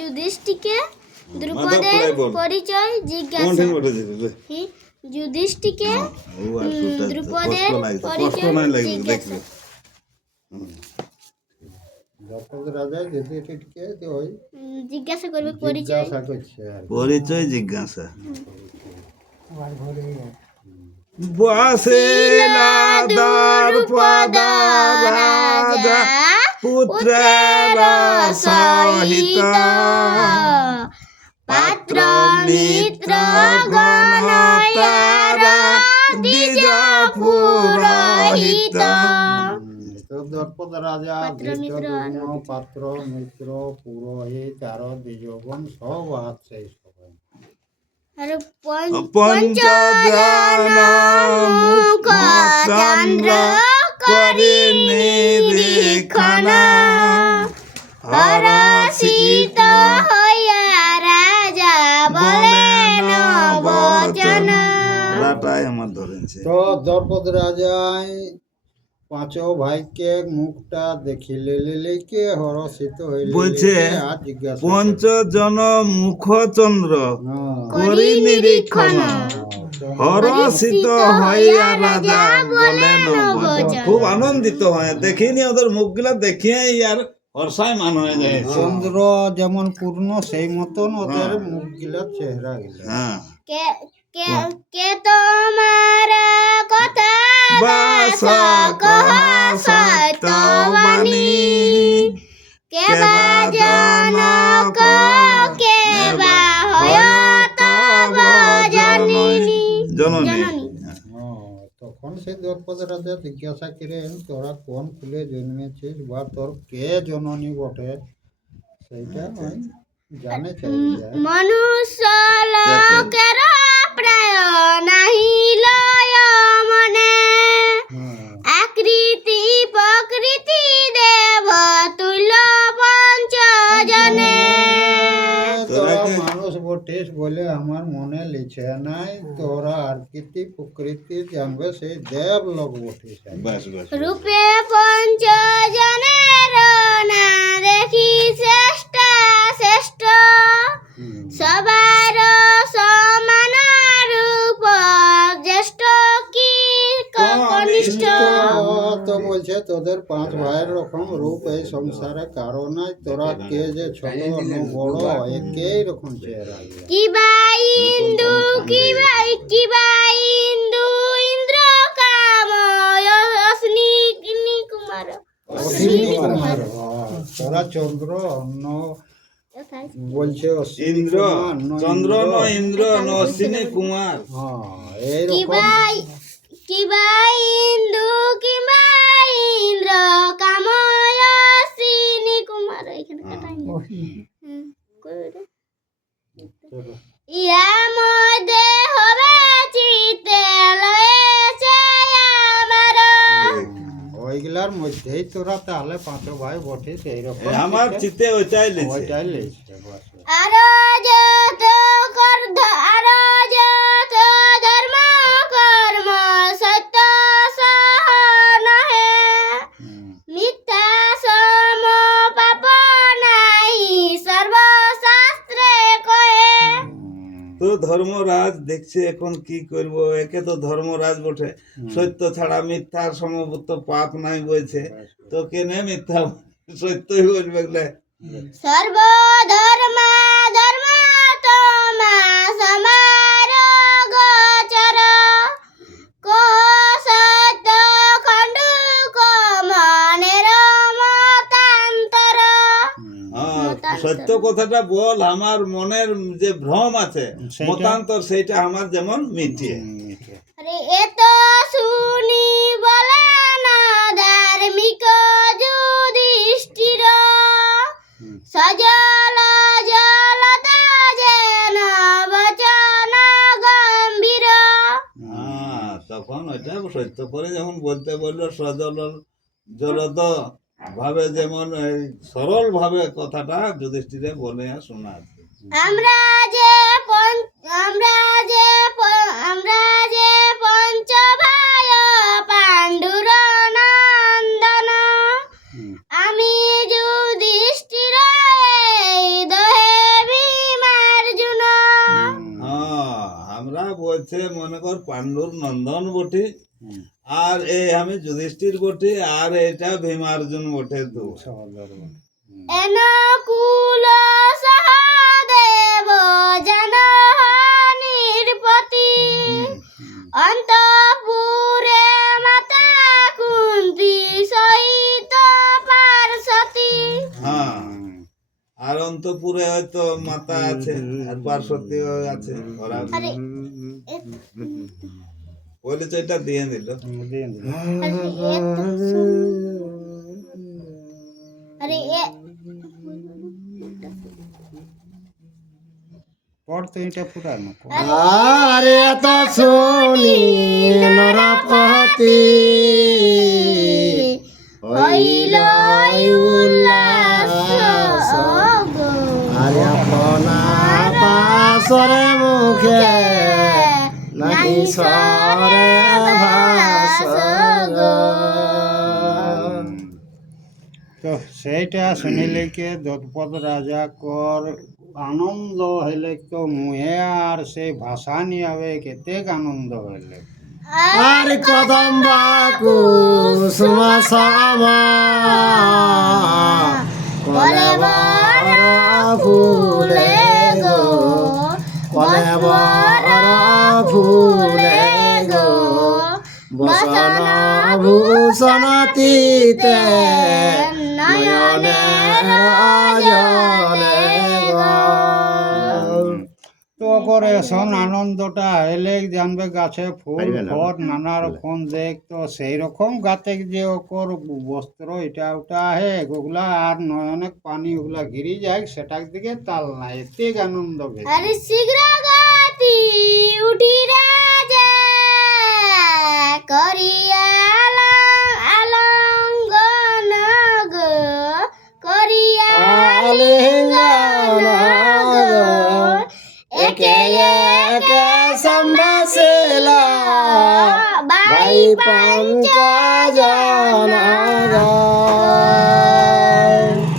যুধিষ্ঠিরকে দ্রুপদের পরিচয় জিজ্ঞাসা যুধিষ্ঠিরকে দ্রুপদের পরিচয় জিজ্ঞাসা জিজ্ঞাসা করবে পরিচয় জিজ্ঞাসা বসেলা দ্রৌপদ রাজা পুত্রের সহিত পাত্র মিত্র গণ তারা দ্বিজ পুরোহিত। দ্রৌপদ রাজা পাত্র মিত্র পুরোহিত আর দ্বিজগণ সব আছে পঞ্চজন মুখ চন্দ্র করে নিরীক্ষণ হরষিত হইয়া রাজা বলেন বচন। আমার ধরেছে তো দ্রৌপদ রাজায় পাঁচ ভাইকে মুখটা দেখিলে কে হরষিত হইলে বলছে পঞ্চজন মুখ চন্দ্র করি নিরীক্ষণ হরষিত হইয়া রাজা বলেন খুব আনন্দিত হয় দেখিনি ওদের মুখগুলা দেখিয়ে আর হর্ষায় মান হয়ে যায় চন্দ্র যেমন পূর্ণ সেই মতন ওদের মুখগুলা চেহারা গেল কে তোমার কথা বাসা কহা সত্যবাণী কে বা জনক কে বা হয়ত জননী। তখন সেই দ্রৌপদ রাজা জিজ্ঞাসা করেন তোরা কোন কুলে জন্মেছিস বা তোর কে জননী বটে সেইটা জানে চাই মনুষ্য লোকের প্রায় নাহি লয় মনে আকৃতি প্রকৃতি দেব তুল্য পঞ্চজনে। তোরা মানুষ বটিস বলে আমার মনে লিছে নাই তোরা আকৃতি প্রকৃতি জানবে সেই দেব লোক বটিস রূপে পঞ্চজনের না দেখি শ্রেষ্ঠ শ্রেষ্ঠ সবার সমান রূপ জ্যেষ্ঠ কি কনিষ্ঠ। তো বলছে তোদের পাঁচ ভাইয়ের রকম রূপ এই সংসারে কারো নাই তোরা কে যে ছোট বড় একই রকম চেহারা কিবা ইন্দু ইন্দ্র কাম অশ্বিনী কুমার তোরা চন্দ্র অন্য বলছে ইন্দ্র চন্দ্র ন ইন্দ্র ন অশ্বিনী কুমার কিবা ইন্দ্র কাম অশ্বিনী কুমার এখানে কাটাই ইয়া মধ্যে হবে চিতে লয়েছে আমার ওইগুলার মধ্যেই তোরা তাহলে পাঁচ ভাই বটিস এইরকম আমার চিতে ওইটাই লেছে আরো যত ধর্ম কর্ম সত্য সহনহে মিথ্যা সম পাপ নাই সর্বশাস্ত্রে কয়ে। তো ধর্মরাজ দেখছে এখন কি করব একে তো ধর্মরাজ বটে সত্য ছাড়া মিথ্যার সমবত পাপ নাই বলছে তো কেনে মিথ্যা সত্যই বলবে সর্বধর্ম ধর্ম তোমা সমার গোচর সত্য খণ্ডু মনের মতান্তর। সত্য কথাটা বল আমার মনের যে ভ্রম আছে মতান্তর সেইটা আমার যেমন মিটিয়ে এত শুনি বলেন ধার্মিক যুধিষ্ঠির সজল জলতা যেন বচন গম্ভীর। তখন ওইটা সত্য করে যখন বলতে বললো সজল জলদ ভাবে যেমন সরল ভাবে কথাটা যুধিষ্ঠিরে বলে শোনা আছে আমরা যে পঞ্চ ভাই পাণ্ডুর নন্দন আমি যদি হচ্ছে মনে কর পাণ্ডুর নন্দন বটে, হুম, আর এই আমি যুধিষ্ঠির বটে, আর এটা ভীমার্জুন বটে তো। সহদর বটে। হুম, এনকুল সহদেব জানহানিরপতি হুম, অন্তপুরে মাতা কুন্তি সহিত পার্শ্বতী। হ্যাঁ, হুম, আর অন্তপুরে হয়তো মাতা আছে আর পার্শ্বতীও আছে, ওরা আরে পরিচয়টা দিয়ে দিল। দিয়ে দিল। আরে এ তো শুন- আরে পর তো এটা পুরানো পর। আরে তো শুনি নরপতি হইল উল্লাস আরে আপনা পাশরে মুখে নাহি সরে ভাস গো। তো সেইটা শুনিলে কে দশপদ রাজা কর আনন্দ হইলে তো মুহে আর সেই ভাষা নিয়ে হবে কেতেক আনন্দ হইলে। আর কদম্বা কুসুম শ্যামা কলে বর ফুলে গো কলে বর ফুলে গো বসন ভূষণ তীতে নয়নে জলে গো। তো করে শোন আনন্দটা এলে জানবে গাছে ফুল ফল নানা রকম দেখ, তো সেই রকম গাতে যে ওকর বস্ত্র এটা ওটা হে ওগুলা আর নয়নে পানি ওগুলা গিরি যায়, সেটার দিকে তাল নাই, এতে আনন্দ বেশি। আরে শীঘ্র গতি উঠি রাজা করিয়া আলঙ্গন গো করিয়া আলিঙ্গন গো একে একে সম্ভাষিল ভাই পঞ্চজন গো।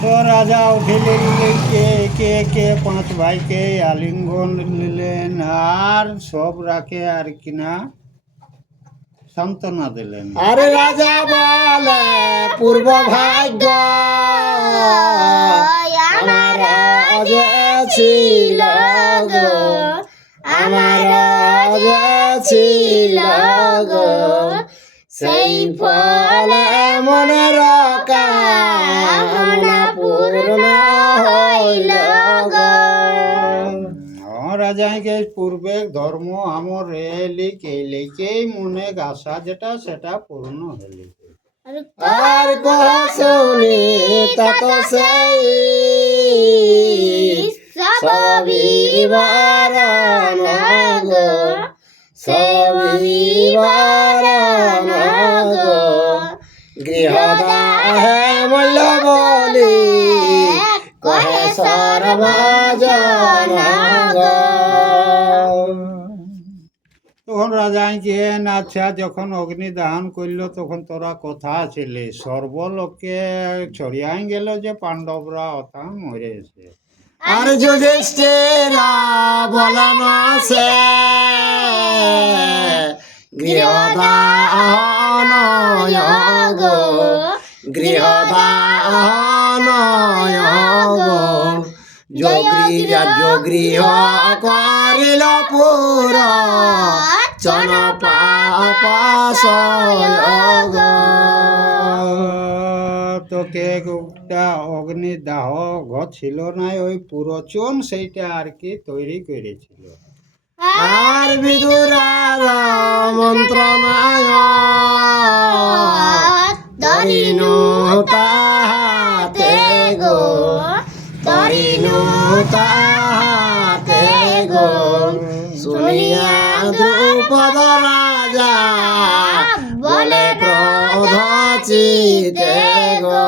তো রাজা উঠিলেন, কে কে পাঁচ ভাইকে আলিঙ্গন নিলেন আর সব রাখে আর কিনা সান্ত্বনা দিলেন। আরে রাজা বলে পূর্ব ভাগ্য আমার যে ছিল গো আমার যে ছিল গো সেই ফলে মনের কামনা পূর্ণ হইল গো। রাজাকে পূর্বে ধর্ম আমর রেলি কেলেকেই মনে আশা যেটা সেটা পূর্ণ হইল। আর কহ শুনি তত সেই সবিবরণ গো সবিবরণ গো গৃহদাহে মূল্য বলি কহে সর্বজন গো। তখন রাজাকে আচ্ছা যখন অগ্নি দাহন করলো তখন তোরা কথা ছিলে সর্বলোকে ছড়িয়াই গেল যে পাণ্ডবরা অতা মরেছে। আর যুধিষ্ঠির বলেন সে গৃহদাহন গো গৃহদাহন গো যোগৃহ করিল পুর চন পাপসয় গো। তোকে একটা অগ্নিদাহ ঘর ছিল না, ওই পুরোচন সেইটা আর কি তৈরি করেছিল। আর বিদুরার মন্ত্রণায় তরিনু তাহাতে গো তরিনু তাহাতে গো শুনিয়া দ্রৌপদ রাজা বলে ক্রোধ চিতে গো।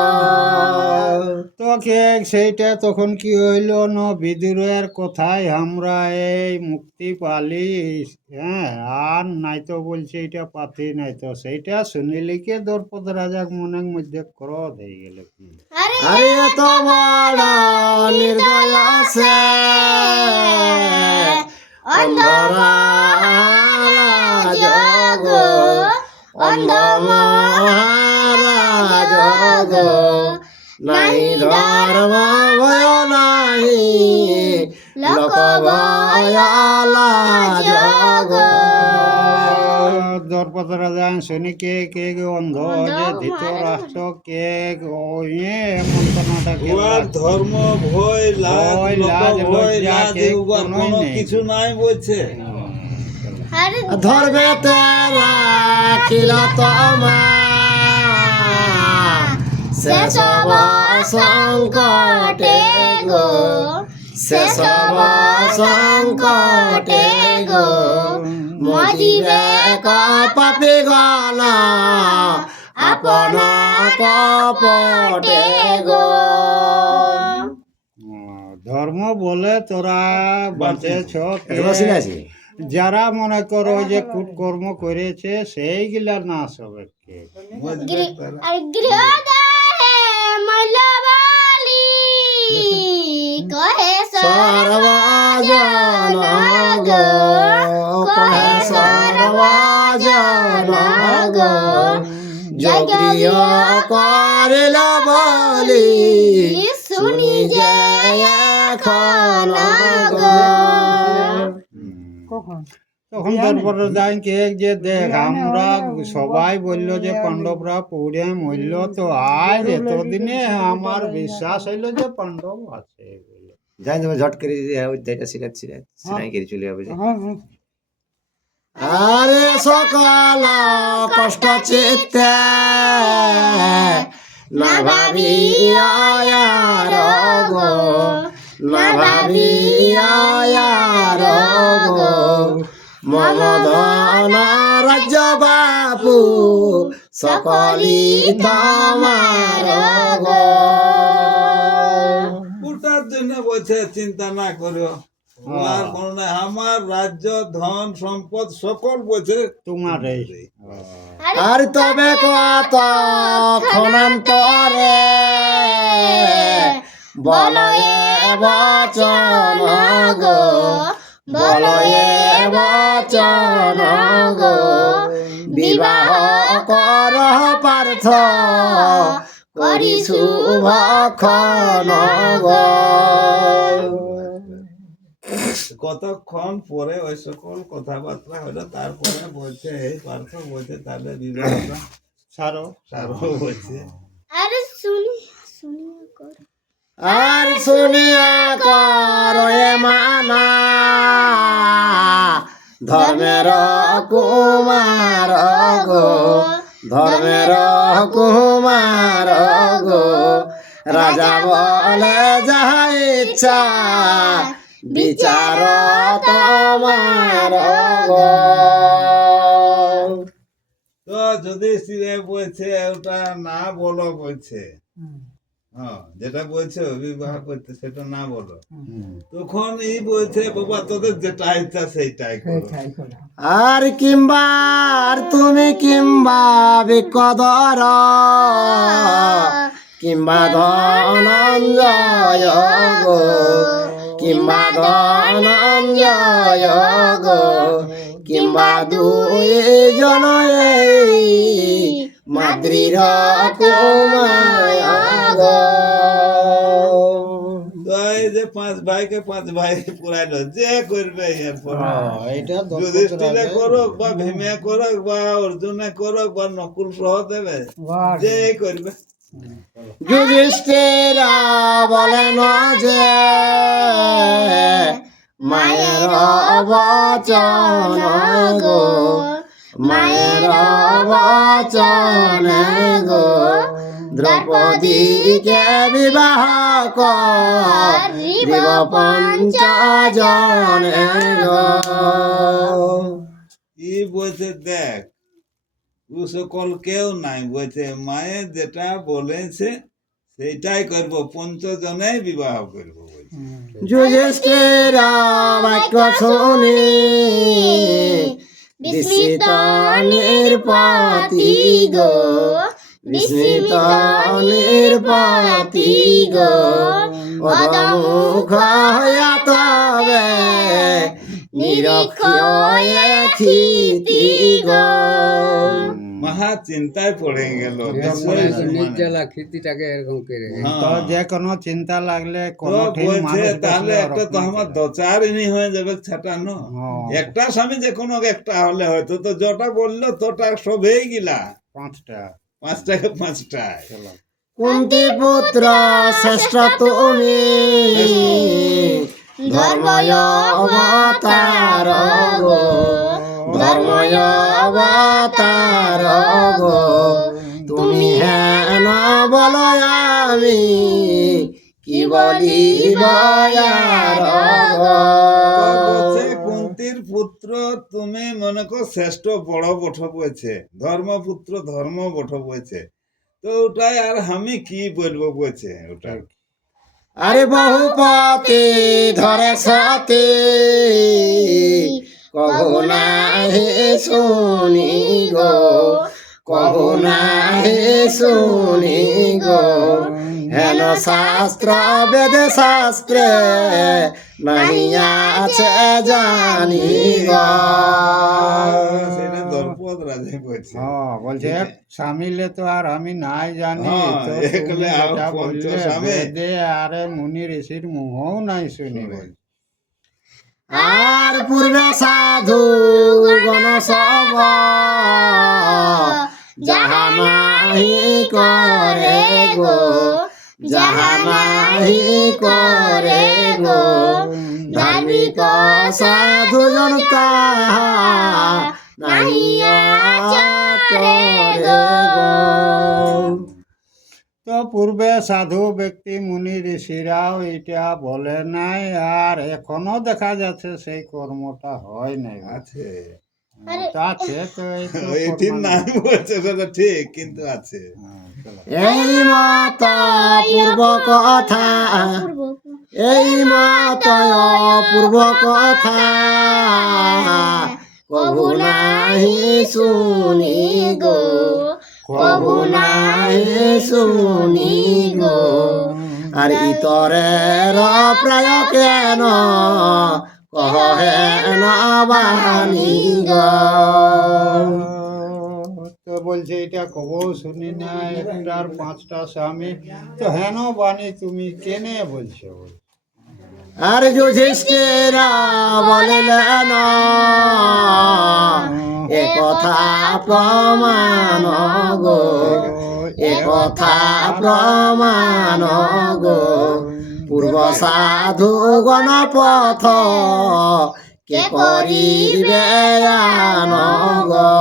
তোকে সেইটা তখন কি হইল না বিদুরের কথায় আমরা এই মুক্তি পালি, হ্যাঁ আর নাই তো বলছে এটা পাতি নাই, তো সেইটা শুনিলিকে দ্রৌপদ রাজার মনের মধ্যে ক্রোধ হয়ে গেল। আরে এত বড় নির্দয় সে অন্ধরা অন্ধ মহারাজ গো নাই ধর্ম ভয় নাই লোক ভয় লাজ গো দ্রৌপদ রাজা শুনি কে কে অন্ধ যে ধৃতরাষ্ট্র কে ওয়ে মন্ত্রণাটা উহার ধর্ম ভয় লাজ ভয়, লোক লাজ, ভয় লজ্জা লাজ কে উহার কোনোই কোনো নেই। কিছু নাই বলছে। আরে ধর্মে রাখিল তোমা শেষ সংকটে গো শেষ সংকটে গো মজিবে পাপি গল আপন কপটে গো ধর্ম বলে তোরা বাঁচেছ কে? বাঁচিয়েছি। যারা মনে করো যে কুটকর্ম করেছে সেইগুলা নাশ হবে কে? বুঝবে তারা। আর গৃহদাহে মল্লবালি কহে সর্বজন গো কহে সর্বজন গো যজ্ঞ করিল বলি শুনি যে এখন গো তখন দরবার যাইকে যে দেখ আমরা সবাই বললো যে পাণ্ডবরা পুড়ে মরল, তো আজ এতদিনে আমার বিশ্বাস হইলো যে পাণ্ডব আছে বলে। জানি তুমি ঝট করে অধ্যায়টা শিখাচ্ছি সিনাই করে চলে যাবে যে। আরে সকল কষ্ট চিত্তে না ভাবি আয়ার গো না ভাবি আয়ার গো মমদন রাজ্য বাপু সকলি তোমার গো ওটার জন্য বলছে চিন্তা না করো, উহার কোনো নাই। আমার রাজ্য ধন সম্পদ সকল বলছে তোমার এই আর তবে কত ক্ষণান্তরে বলয়ে বচন গো বলয়ে বচন গো বিবাহ কর পার্থ করি শুভক্ষণ গো কতক্ষণ পরে ওই সকল কথাবার্তা হলো, তারপরে বলছে এই পার্থ বলছে তাদের বিবাহটা সারো সারো বলছে। আরে শুনি শুনি কর আর শুনিয়া কর এ মানা ধর্মের কুমার গো ধর্মের কুমার গো রাজা বলে যাহা ইচ্ছা বিচার তোমার গো তো যদি সিরে বলছে ওটা না বলো বলছে, হ্যাঁ যেটা বলছে বিবাহ করতে সেটা না বলো, তখন এই বলছে বাবা তোদের যেটা ইচ্ছা সেইটাই করো। আর কিংবা আর তুমি কিংবা বিকদর কিংবা ধনঞ্জয় গো কিংবা ধনঞ্জয় গো কিংবা দুই জন মাদ্রির কুমায় গো তো এই যে পাঁচ ভাইকে পাঁচ ভাই পুরাইলো, যে করবে এরপর এটা যুধিষ্ঠিরে করুক বা ভীমে করুক বা অর্জুনে করুক বা নকুল সহ দেবে, যে করবে। যুধিষ্ঠির বলেন যে মায়ের বচন গো মায়ের বচন গো দ্রৌপদীকে বিবাহ করিব পঞ্চজন গো ই বলছে দেখ ও সকল কেউ নাই, বলছে মায়ের যেটা বলেছে সেইটাই করবো, পঞ্চজনেই বিবাহ করবো বলছে। যুধিষ্ঠির বাক্য শুনি বিস্মিত নির্পতি গো বিস্মিত নির্পতি গো অদমুখ হইয়া তবে নিরক্ষয় খিতি গো মহা চিন্তায় পড়ে গেল তো যে কোনো চিন্তা লাগলে তো কোনো ঠিক বলছে মানুষ তাহলে দেখলে একটা তো ওরকম আমার করে। দচারিনী হয়ে যাবে ছাটানো হ্যাঁ, একটা স্বামী যে কোনো একটা হলে হয়তো তো যেটা বললো তোটা সবেই গিলা 5টা 5টাকে 5টায় চলো। কুন্তি পুত্র শ্রেষ্ঠ তুমি ধর্ময় অবতার গো, ধর্ময় অবতার গো, তুমি হেন বলো আমি কি বলিব আর গো। তো বলছে কুন্তির পুত্র তুমি মনে কর শ্রেষ্ঠ বড় বঠ বলছে ধর্মপুত্র ধর্ম বঠ বলছে তো ওটাই আর আমি কি বলবো বলছে ওটা আরে বহুপতি ধরে সতী কহু নাহি শুনি গো, কহু নাহি শুনি গো, হেন শাস্ত্র বেদ শাস্ত্রে নাহি আছে জানি গো। সেটা দ্রৌপদ রাজা বলছে হ্যাঁ, বলছে স্বামীলে তো আর আমি নাই জানি, হ্যাঁ, তো একলে তুমি আর যেটা পঞ্চ বললে স্বামী। বেদে আরে মুনি ঋষির মুহও নাই শুনি বলছে। আর পূর্বে সাধু গণ সব যাহা নাহি করে গো, যাহা নাহি করে গো, ধার্মিক সাধু জন তাহা নাহি আচরে গো। তো পূর্বে সাধু ব্যক্তি মুনি ঋষিরাও এটা বলে নাই, আর এখনো দেখা যাচ্ছে সেই কর্মটা হয় নাই। আছে তা আছে তো এই তো এটির কর্ম- নাম বলছে সেটা ঠিক কিন্তু আছে হ্যাঁ, চলো। এই মত পূর্ব কথা, এই মত পূর্ব কথা কবু নাহি শুনি গো, কবু নাহি শুনি গো, আর ইতরের প্রায় কেন কহ হেন বাণী গো। তো বলছে এটা কবও শুনি না, একটার 5টা স্বামী, তো হেন বাণী তুমি কেনে বলছো? আর যুধিষ্ঠিরা বলিলেন এ কথা প্রমাণ গো, এ কথা প্রমাণ গো, পূর্ব সাধু গণপথ কে করিবে আন গো।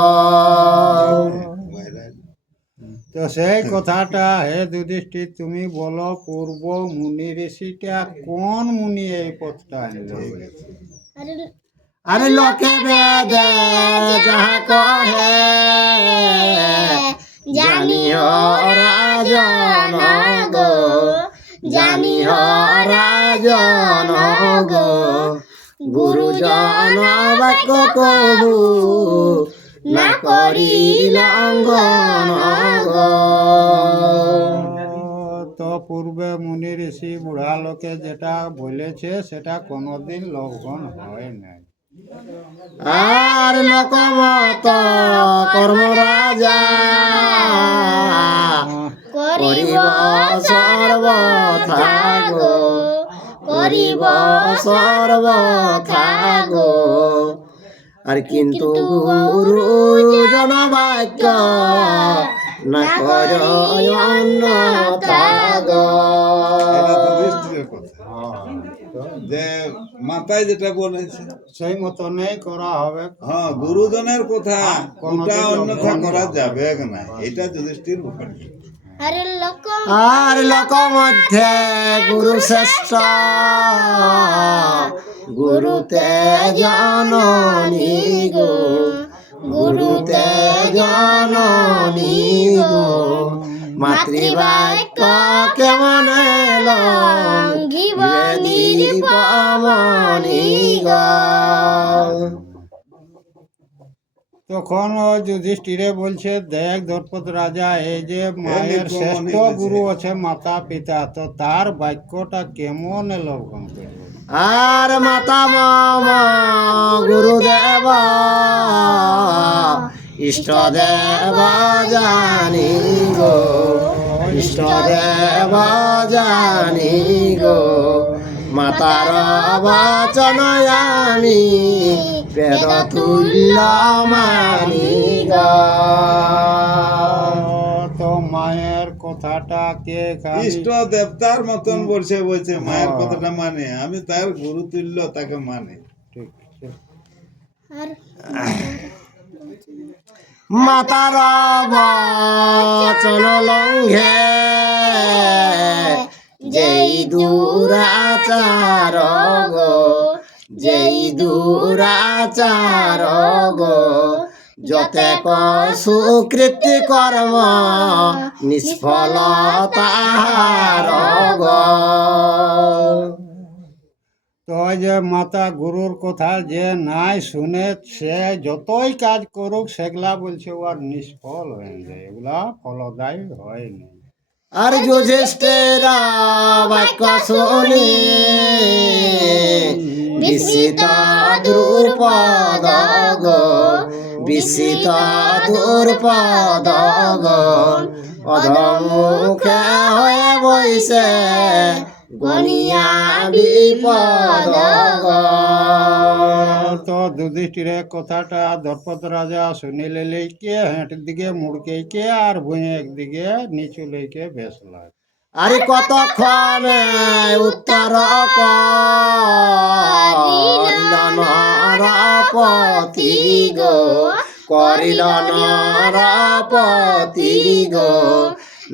তো সেই কথাটা হে যুধিষ্ঠির তুমি বলো, পূর্ব মুনি ঋষিটা কোন মুনি এই পথটা আনলো? আরে লোকে বেদে যাহা কহে জানিও রাজন গো, জানিও রাজন গো, গুরুজন বাক্য কহু না করি লঙ্ঘন গো। তো পূর্বে মুনি ঋষি বুড়া লোকে যেটা বলেছে সেটা কোনোদিন লঙ্ঘন হয় নাই। আর লোকমত কর্ম রাজা করিব সর্বথা গো, করিব সর্বথা গো, আর কিন্তু গুরুজন বাক্য না কর অন্যথা গো। এটা যুধিষ্ঠিরের কথা যে মাতায় যেটা বলেছে সেই মতনই করা হবে। হ্যাঁ গুরুজনের কথা কোনোদিন ওটা অন্যথা লঙ্ঘন করা হবে যাবে না এটা যুধিষ্ঠির মুখের আরে লোক আর লোক মধ্যে গুরু শ্রেষ্ঠ, গুরুতে জননী গো, গুরুতে জননী গো, মাতৃবাক্য কেমন ঘিব নিরূপমণি গো। তখন ও যুধিষ্ঠিরে বলছে, দেখ দ্রৌপদ রাজা, এই যে মায়ের নির্গমন শ্রেষ্ঠ হয়েছে। গুরু আছে মাতা পিতা, তো তার বাক্যটা কেমন লঙ্ঘন করবে? আর মাতা মম গুরুদেব ইষ্ট দেব জানি গো, ইষ্ট দেব জানি গো, মাতার বচন আমি বেদ তুল্য মানি গো। তো মায়ের কথাটা কে খালি ইষ্ট দেবতার মতন বলছে বলছে মায়ের কথাটা মানে, আমি তার গুরু তুল্য, তাকে মানে। ঠিক ঠিক। আর মাতার বচন লঙ্ঘে যেই দুরাচার গো, যেই দুরাচার গো, যতে সুকৃতি কর্ম নিষ্ফল তাহার গো। তো ওই যে মাতা গুরুর কথা যে নাই শুনে সে যতই কাজ করুক সেগুলা বলছে ওর নিষ্ফল হয়ে যায়, এগুলা ফলদায়ী হয় না। আর যুধিষ্ঠির বাক্য শুনি বিস্মিত দ্রুপদ গো, বিস্মিত দ্রুপদ গো, অধমুখে হয়ে বইছে গনিয়া বিপদ গো। তো যুধিষ্ঠিরের কথাটা দ্রৌপদ রাজা শুনিলে লেকে হেঁটের দিকে মুড়কে কে আর ভুঁয়ে একদিকে নিচু লেকে বেসলাম। আরে কতক্ষণ উত্তর করিল নরপতি গো, করিল নরপতি গো,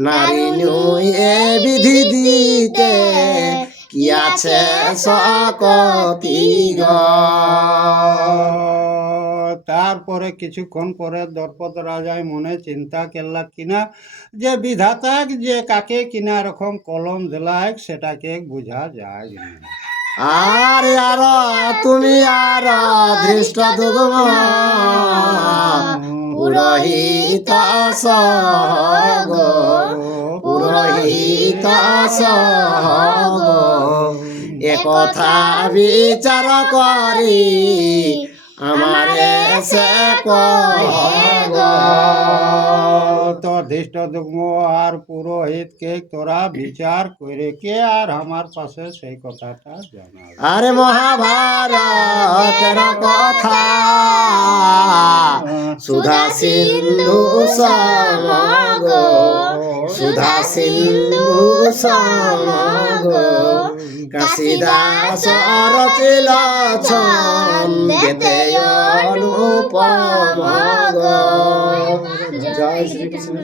নারী নুয়ে বিধি দিতে কি আছে সকতি গো। তারপরে কিছুক্ষণ পরে দ্রৌপদ রাজায় মনে চিন্তা করলা কিনা যে বিধাতা যে কাকে কিনা রকম কলম দিলায় সেটাকে বোঝা যায় না। আর তুমি আর ধৃষ্ট দুগ্ম পুরোহিত সগ, পুরোহিত সগ, একথা বিচার করি আমারে সে কহ। তো ধৃষ্ট দুগ্ম আর পুরোহিত কে তোরা বিচার করে কে আর আমার পাশে সেই কথাটা জানা। আরে মহাভারতের কথা সুধা সিন্ধু সমগ, সুধা সিন্ধু সমগ, কাশীদাস রচিল ছন্দেতে অনুপম গো। জয় শ্রীকৃষ্ণ।